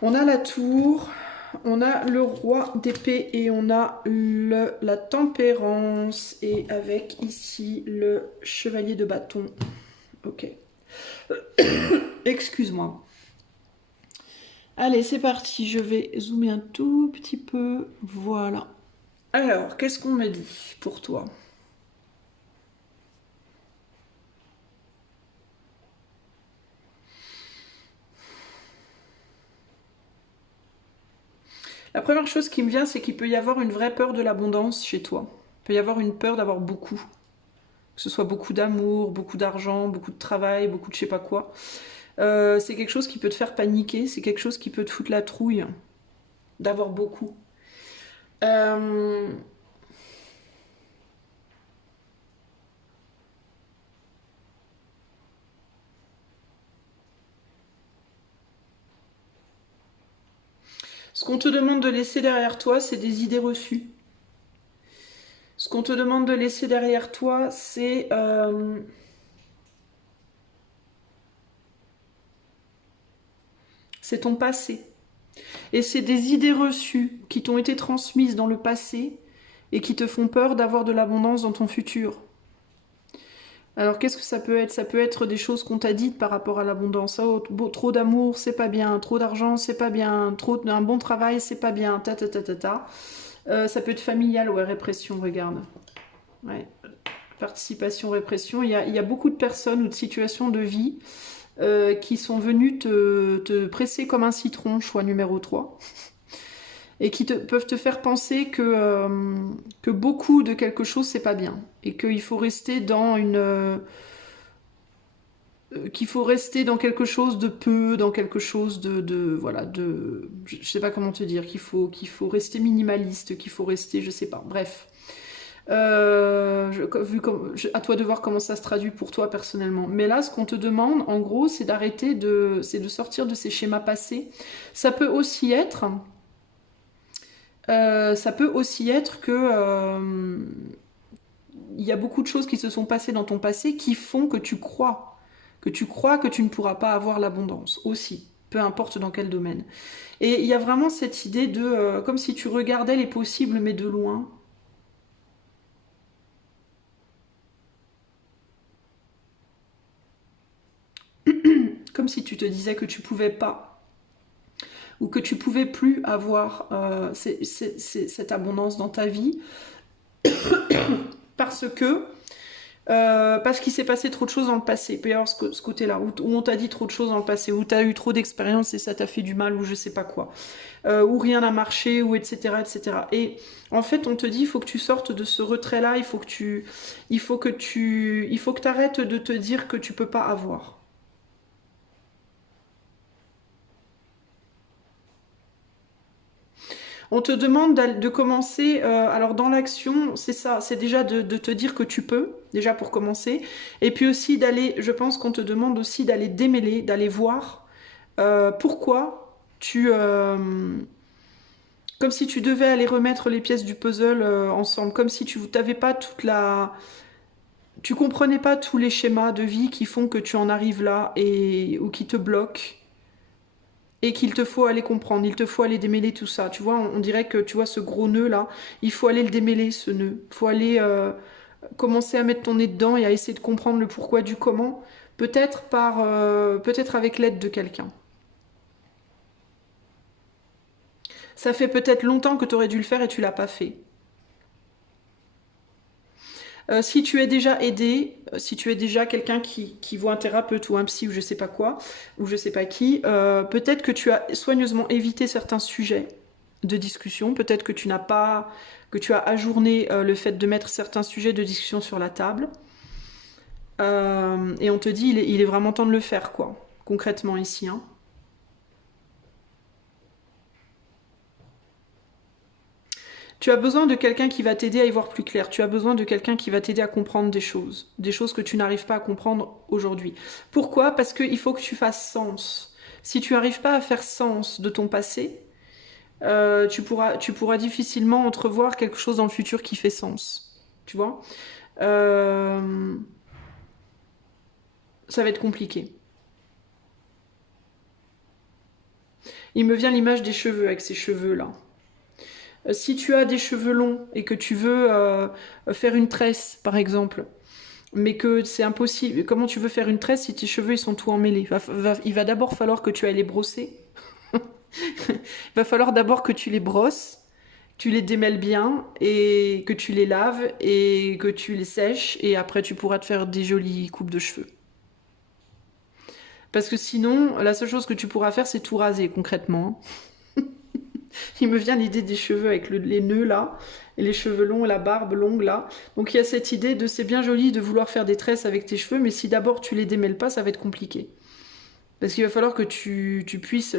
On a la tour, on a le roi d'épée et on a la tempérance. Et avec ici le chevalier de bâton. Ok. Excuse-moi. Allez, c'est parti. Je vais zoomer un tout petit peu. Voilà. Alors, qu'est-ce qu'on me dit pour toi? La première chose qui me vient, c'est qu'il peut y avoir une vraie peur de l'abondance chez toi. Il peut y avoir une peur d'avoir beaucoup. Que ce soit beaucoup d'amour, beaucoup d'argent, beaucoup de travail, beaucoup de je sais pas quoi. C'est quelque chose qui peut te faire paniquer, c'est quelque chose qui peut te foutre la trouille d'avoir beaucoup. Ce qu'on te demande de laisser derrière toi, c'est des idées reçues. Ce qu'on te demande de laisser derrière toi, c'est ton passé. Et c'est des idées reçues qui t'ont été transmises dans le passé et qui te font peur d'avoir de l'abondance dans ton futur. Alors qu'est-ce que ça peut être? Ça peut être des choses qu'on t'a dites par rapport à l'abondance. Oh, trop d'amour, c'est pas bien. Trop d'argent, c'est pas bien. Un bon travail, c'est pas bien. Ta ta ta ta ta. Ça peut être familial, ouais, répression, regarde. Ouais. Participation, répression. Il y a beaucoup de personnes ou de situations de vie qui sont venues te presser comme un citron, choix numéro 3. Et qui peuvent te faire penser que beaucoup de quelque chose, c'est pas bien. Et qu'il faut rester dans qu'il faut rester dans quelque chose de peu, dans quelque chose voilà, je sais pas comment te dire, qu'il faut rester minimaliste, qu'il faut rester, je sais pas, bref. À toi de voir comment ça se traduit pour toi personnellement. Mais là, ce qu'on te demande, en gros, c'est c'est de sortir de ces schémas passés. Ça peut aussi être, que il y a beaucoup de choses qui se sont passées dans ton passé qui font que tu crois que tu ne pourras pas avoir l'abondance aussi, peu importe dans quel domaine. Et il y a vraiment cette idée de comme si tu regardais les possibles mais de loin. Comme si tu te disais que tu pouvais pas ou que tu pouvais plus avoir cette abondance dans ta vie parce qu'il s'est passé trop de choses dans le passé. Il peut y avoir ce côté-là, où on t'a dit trop de choses dans le passé, où tu as eu trop d'expérience et ça t'a fait du mal, ou je sais pas quoi, où rien n'a marché, ou etc., etc. Et en fait, on te dit, il faut que tu sortes de ce retrait-là, il faut que tu arrêtes de te dire que tu peux pas avoir. On te demande de commencer, alors dans l'action, c'est ça, c'est déjà de te dire que tu peux, déjà pour commencer, et puis aussi d'aller, je pense qu'on te demande aussi d'aller démêler, d'aller voir pourquoi comme si tu devais aller remettre les pièces du puzzle ensemble, comme si tu n'avais pas tu comprenais pas tous les schémas de vie qui font que tu en arrives là ou qui te bloquent et qu'il te faut aller comprendre, il te faut aller démêler tout ça. Tu vois, on dirait que tu vois ce gros nœud là, il faut aller le démêler ce nœud. Il faut aller commencer à mettre ton nez dedans et à essayer de comprendre le pourquoi du comment, peut-être avec l'aide de quelqu'un. Ça fait peut-être longtemps que tu aurais dû le faire et tu l'as pas fait. Si tu es déjà aidé, si tu es déjà quelqu'un qui voit un thérapeute ou un psy ou je sais pas quoi, ou je sais pas qui, peut-être que tu as soigneusement évité certains sujets de discussion, peut-être que tu n'as pas, que tu as ajourné le fait de mettre certains sujets de discussion sur la table. Et on te dit, il est vraiment temps de le faire, quoi, concrètement ici, hein. Tu as besoin de quelqu'un qui va t'aider à y voir plus clair. Tu as besoin de quelqu'un qui va t'aider à comprendre des choses que tu n'arrives pas à comprendre aujourd'hui. Pourquoi? Parce qu'il faut que tu fasses sens. Si tu n'arrives pas à faire sens de ton passé, tu pourras difficilement entrevoir quelque chose dans le futur qui fait sens. Tu vois? Euh, Ça va être compliqué. Il me vient l'image des cheveux avec ces cheveux-là. Si tu as des cheveux longs et que tu veux faire une tresse, par exemple, mais que c'est impossible, comment tu veux faire une tresse si tes cheveux ils sont tout emmêlés? Il va d'abord falloir que tu ailles les brosser. Il va falloir d'abord que tu les brosses, tu les démêles bien et que tu les laves et que tu les sèches et après tu pourras te faire des jolies coupes de cheveux. Parce que sinon, la seule chose que tu pourras faire, c'est tout raser concrètement. Il me vient l'idée des cheveux avec les nœuds là, et les cheveux longs, la barbe longue là. Donc il y a cette idée de c'est bien joli de vouloir faire des tresses avec tes cheveux, mais si d'abord tu les démêles pas, ça va être compliqué. Parce qu'il va falloir que tu puisses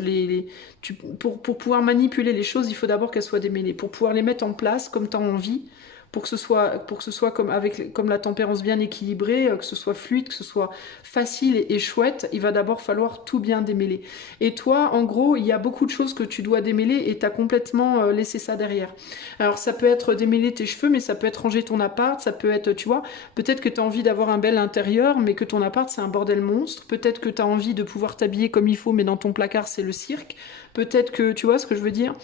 pour pouvoir manipuler les choses, il faut d'abord qu'elles soient démêlées. Pour pouvoir les mettre en place comme tu as envie, pour que ce soit comme la tempérance bien équilibrée, que ce soit fluide, que ce soit facile et chouette, il va d'abord falloir tout bien démêler. Et toi, en gros, il y a beaucoup de choses que tu dois démêler et tu as complètement laissé ça derrière. Alors ça peut être démêler tes cheveux, mais ça peut être ranger ton appart, ça peut être, tu vois, peut-être que tu as envie d'avoir un bel intérieur, mais que ton appart c'est un bordel monstre. Peut-être que tu as envie de pouvoir t'habiller comme il faut, mais dans ton placard c'est le cirque. Peut-être que, tu vois ce que je veux dire?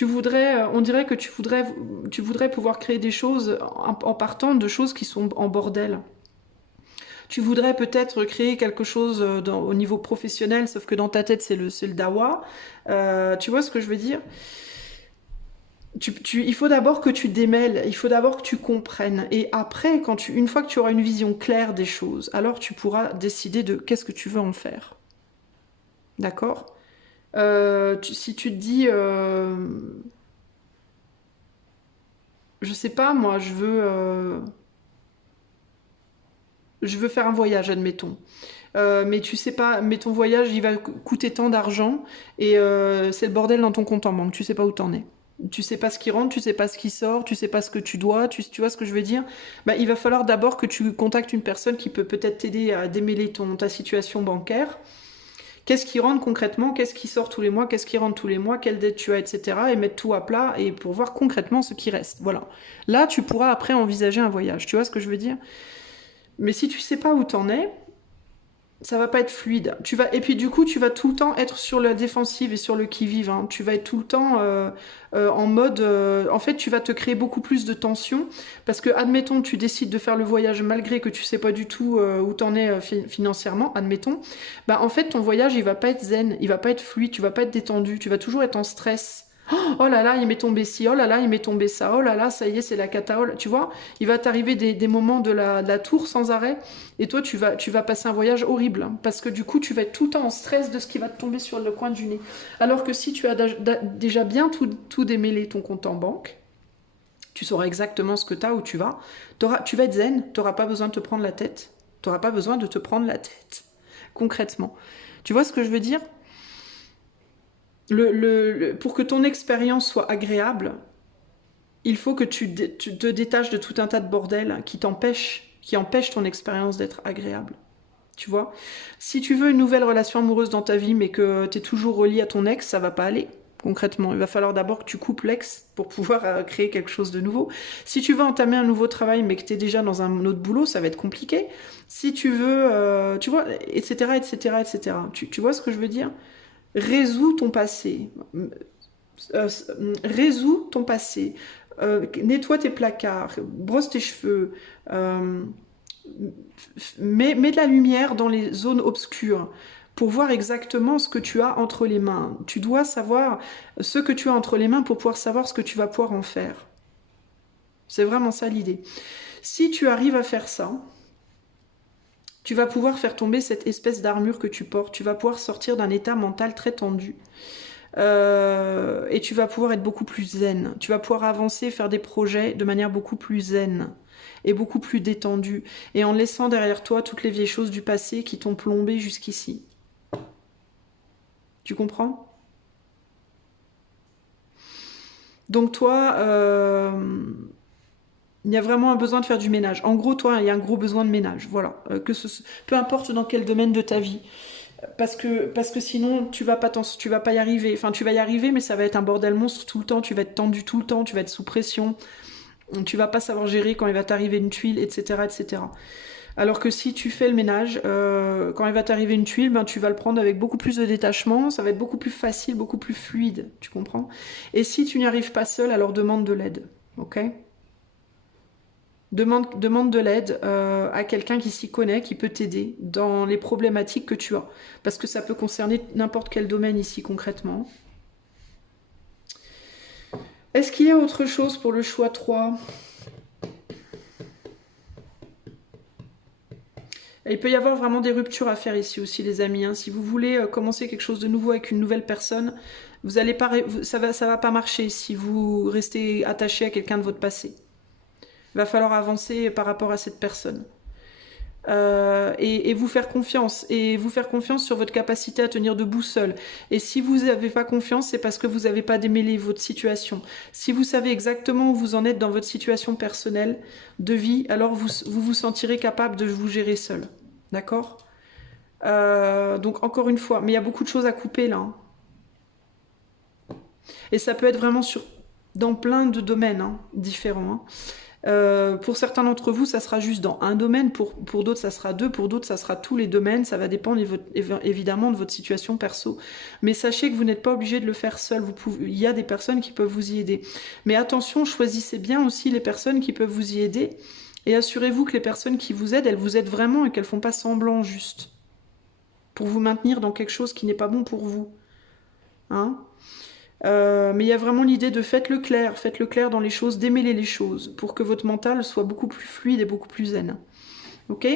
On dirait que tu voudrais pouvoir créer des choses en partant de choses qui sont en bordel. Tu voudrais peut-être créer quelque chose au niveau professionnel, sauf que dans ta tête, c'est le dawa. Tu vois ce que je veux dire? Il faut d'abord que tu démêles, il faut d'abord que tu comprennes. Et après, une fois que tu auras une vision claire des choses, alors tu pourras décider de qu'est-ce que tu veux en faire. D'accord? Si tu te dis, je sais pas, moi, je veux faire un voyage, admettons. Mais tu sais pas, mais ton voyage, il va coûter tant d'argent et c'est le bordel dans ton compte en banque. Tu sais pas où t'en es. Tu sais pas ce qui rentre, tu sais pas ce qui sort, tu sais pas ce que tu dois, tu vois ce que je veux dire? Bah, il va falloir d'abord que tu contactes une personne qui peut peut-être t'aider à démêler ta situation bancaire. Qu'est-ce qui rentre concrètement, qu'est-ce qui sort tous les mois, qu'est-ce qui rentre tous les mois, quelle dette tu as, etc. Et mettre tout à plat et pour voir concrètement ce qui reste. Voilà. Là, tu pourras après envisager un voyage. Tu vois ce que je veux dire? Mais si tu sais pas où t'en es, ça va pas être fluide. Et puis du coup, tu vas tout le temps être sur la défensive et sur le qui-vive, hein. Tu vas être tout le temps en mode... en fait, tu vas te créer beaucoup plus de tension parce que, admettons, tu décides de faire le voyage malgré que tu sais pas du tout où t'en es financièrement, admettons. Bah, en fait, ton voyage, il va pas être zen, il va pas être fluide, tu vas pas être détendu, tu vas toujours être en stress. Oh là là, il m'est tombé ci, oh là là, il m'est tombé ça, oh là là, ça y est, c'est la cata. Tu vois, il va t'arriver des moments de la tour sans arrêt, et toi, tu vas passer un voyage horrible, hein, parce que du coup, tu vas être tout le temps en stress de ce qui va te tomber sur le coin du nez. Alors que si tu as déjà bien tout démêlé ton compte en banque, tu sauras exactement ce que tu as, où tu vas, tu vas être zen, tu n'auras pas besoin de te prendre la tête. Tu n'auras pas besoin de te prendre la tête, concrètement. Tu vois ce que je veux dire? Pour que ton expérience soit agréable, il faut que tu te détaches de tout un tas de bordel qui empêche ton expérience d'être agréable. Tu vois? Si tu veux une nouvelle relation amoureuse dans ta vie, mais que tu es toujours relié à ton ex, ça va pas aller. Concrètement, il va falloir d'abord que tu coupes l'ex pour pouvoir créer quelque chose de nouveau. Si tu veux entamer un nouveau travail, mais que tu es déjà dans un autre boulot, ça va être compliqué. Si tu veux, tu vois, etc., etc., etc. Tu vois ce que je veux dire? Résous ton passé. Résous ton passé. Nettoie tes placards. Brosse tes cheveux. Mets de la lumière dans les zones obscures pour voir exactement ce que tu as entre les mains. Tu dois savoir ce que tu as entre les mains pour pouvoir savoir ce que tu vas pouvoir en faire. C'est vraiment ça l'idée. Si tu arrives à faire ça, tu vas pouvoir faire tomber cette espèce d'armure que tu portes. Tu vas pouvoir sortir d'un état mental très tendu. Et tu vas pouvoir être beaucoup plus zen. Tu vas pouvoir avancer, faire des projets de manière beaucoup plus zen et beaucoup plus détendue. Et en laissant derrière toi toutes les vieilles choses du passé qui t'ont plombé jusqu'ici. Tu comprends? Donc toi, il y a vraiment un besoin de faire du ménage. En gros, toi, il y a un gros besoin de ménage. Voilà. Peu importe dans quel domaine de ta vie. Parce que sinon, tu vas pas y arriver. Enfin, tu vas y arriver, mais ça va être un bordel monstre tout le temps. Tu vas être tendu tout le temps. Tu vas être sous pression. Tu vas pas savoir gérer quand il va t'arriver une tuile, etc., etc. Alors que si tu fais le ménage, quand il va t'arriver une tuile, ben, tu vas le prendre avec beaucoup plus de détachement. Ça va être beaucoup plus facile, beaucoup plus fluide. Tu comprends? Et si tu n'y arrives pas seul, alors demande de l'aide. Ok? Demande de l'aide à quelqu'un qui s'y connaît, qui peut t'aider dans les problématiques que tu as. Parce que ça peut concerner n'importe quel domaine ici concrètement. Est-ce qu'il y a autre chose pour le choix 3? Et il peut y avoir vraiment des ruptures à faire ici aussi les amis. Hein. Si vous voulez commencer quelque chose de nouveau avec une nouvelle personne, vous allez pas, ça va pas marcher si vous restez attaché à quelqu'un de votre passé. Il va falloir avancer par rapport à cette personne. Et vous faire confiance. Et vous faire confiance sur votre capacité à tenir debout seul. Et si vous n'avez pas confiance, c'est parce que vous n'avez pas démêlé votre situation. Si vous savez exactement où vous en êtes dans votre situation personnelle de vie, alors vous sentirez capable de vous gérer seul. D'accord? Donc encore une fois, mais il y a beaucoup de choses à couper là. Hein. Et ça peut être vraiment dans plein de domaines différents. Hein. Pour certains d'entre vous, ça sera juste dans un domaine, pour d'autres, ça sera deux, pour d'autres, ça sera tous les domaines, ça va dépendre évidemment de votre situation perso. Mais sachez que vous n'êtes pas obligé de le faire seul, il y a des personnes qui peuvent vous y aider. Mais attention, choisissez bien aussi les personnes qui peuvent vous y aider, et assurez-vous que les personnes qui vous aident, elles vous aident vraiment et qu'elles ne font pas semblant juste, pour vous maintenir dans quelque chose qui n'est pas bon pour vous. Hein? Mais il y a vraiment l'idée de faites le clair dans les choses, démêlez les choses, pour que votre mental soit beaucoup plus fluide et beaucoup plus zen. Ok?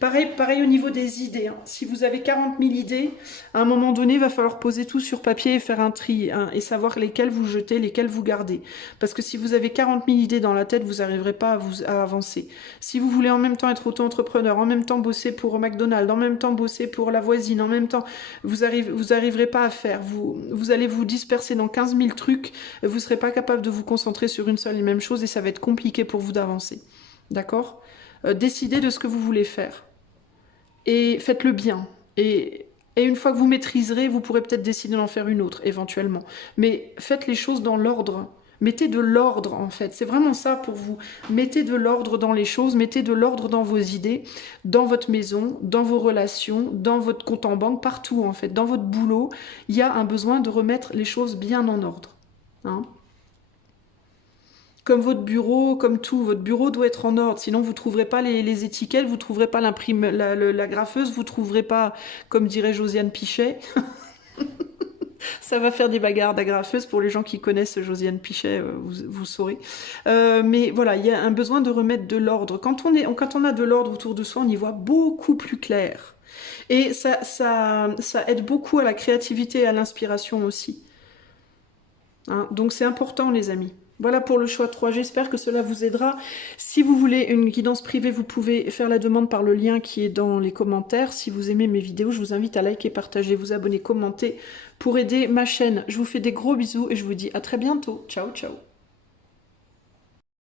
Pareil au niveau des idées. Hein. Si vous avez 40 000 idées, à un moment donné, il va falloir poser tout sur papier et faire un tri, hein, et savoir lesquelles vous jetez, lesquelles vous gardez. Parce que si vous avez 40 000 idées dans la tête, vous n'arriverez pas à avancer. Si vous voulez en même temps être auto-entrepreneur, en même temps bosser pour McDonald's, en même temps bosser pour la voisine, en même temps, vous n'arriverez pas à faire. Vous allez vous disperser dans 15 000 trucs, et vous ne serez pas capable de vous concentrer sur une seule et même chose, et ça va être compliqué pour vous d'avancer. D'accord ? Décidez de ce que vous voulez faire. Et faites-le bien. Et une fois que vous maîtriserez, vous pourrez peut-être décider d'en faire une autre, éventuellement. Mais faites les choses dans l'ordre. Mettez de l'ordre, en fait. C'est vraiment ça pour vous. Mettez de l'ordre dans les choses, mettez de l'ordre dans vos idées, dans votre maison, dans vos relations, dans votre compte en banque, partout, en fait. Dans votre boulot, il y a un besoin de remettre les choses bien en ordre. Hein ? Comme votre bureau, comme tout, votre bureau doit être en ordre, sinon vous ne trouverez pas les étiquettes, vous ne trouverez pas la graffeuse, vous ne trouverez pas, comme dirait Josiane Pichet, ça va faire des bagarres d'agrafeuse pour les gens qui connaissent Josiane Pichet, vous saurez. Mais voilà, il y a un besoin de remettre de l'ordre. Quand on a de l'ordre autour de soi, on y voit beaucoup plus clair. Et ça aide beaucoup à la créativité et à l'inspiration aussi. Hein, donc c'est important les amis. Voilà pour le choix 3, j'espère que cela vous aidera. Si vous voulez une guidance privée, vous pouvez faire la demande par le lien qui est dans les commentaires. Si vous aimez mes vidéos, je vous invite à liker, partager, vous abonner, commenter pour aider ma chaîne. Je vous fais des gros bisous et je vous dis à très bientôt. Ciao, ciao.